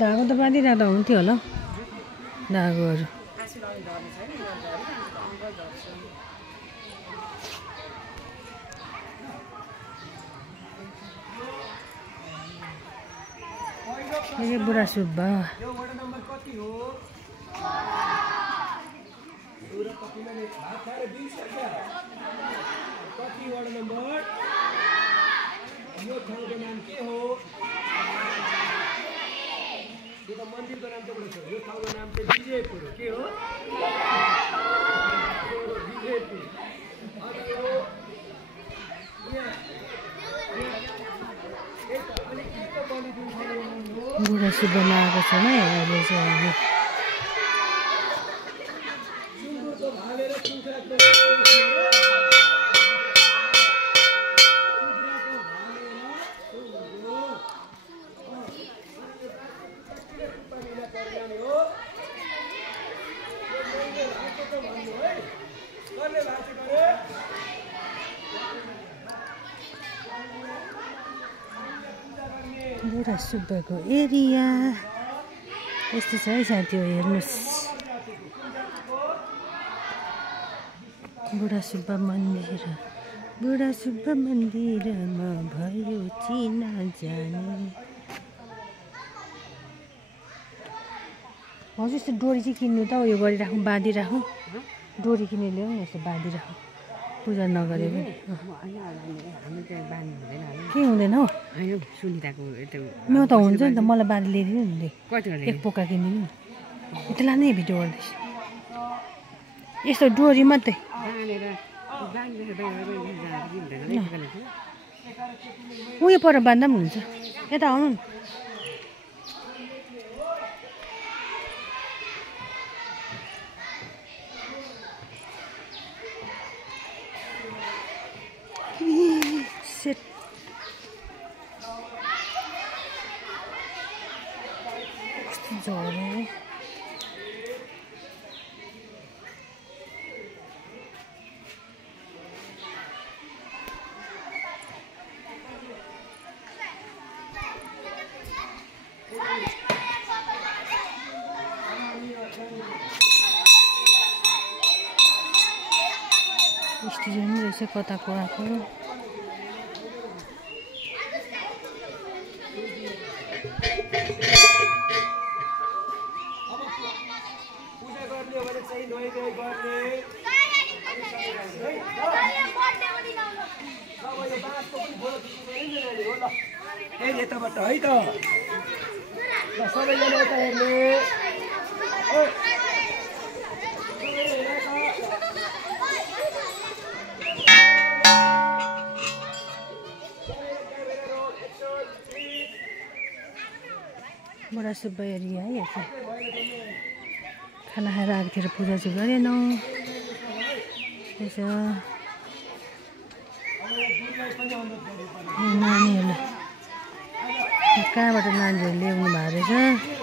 धागो त बाँधिरहँदा हुन्थ्यो होला धागोहरू बुढा सुब्बा मन्दिरको नाम चाहिँ छ यो ठाउँको नाम चाहिँ विजयपुर के हो विजयपुर बुढा सुब्बामा आएको छ है अहिले चाहिँ हामी बुढा सुब्बाको एरिया यस्तो छ है साथीहरू हेर्नुहोस् बुढा सुब्बा मन्दिरमा भयो चिना जाने हजुर यस्तो डोरी चाहिँ किन्नु त उयो गरिराखौँ बाँधिराखौँ डोरी किनेर ल्याउँ यस्तो बाँधिराखौँ पूजा नगरे पनि के हुँदैन हौ म त हुन्छ नि त मलाई बाँधी ल्याइदिनु नि एक पोका किनिदिनु यति लाने भिडियो गर्दैछु यस्तो डोरी मात्रै उयो पर बाँध्दा पनि हुन्छ यता आउनु नि झरे स्टुडेन्ट रहेछ कताको आएको यताबाट है त सबैजना यता हेर्ने बुढा सुब्बा एरिया है यता खाना खाएर आएकोतिर पूजा चाहिँ गरेनौँ त्यसो नानीहरूलाई कहाँबाट नानीहरू ल्याउनु भएको रहेछ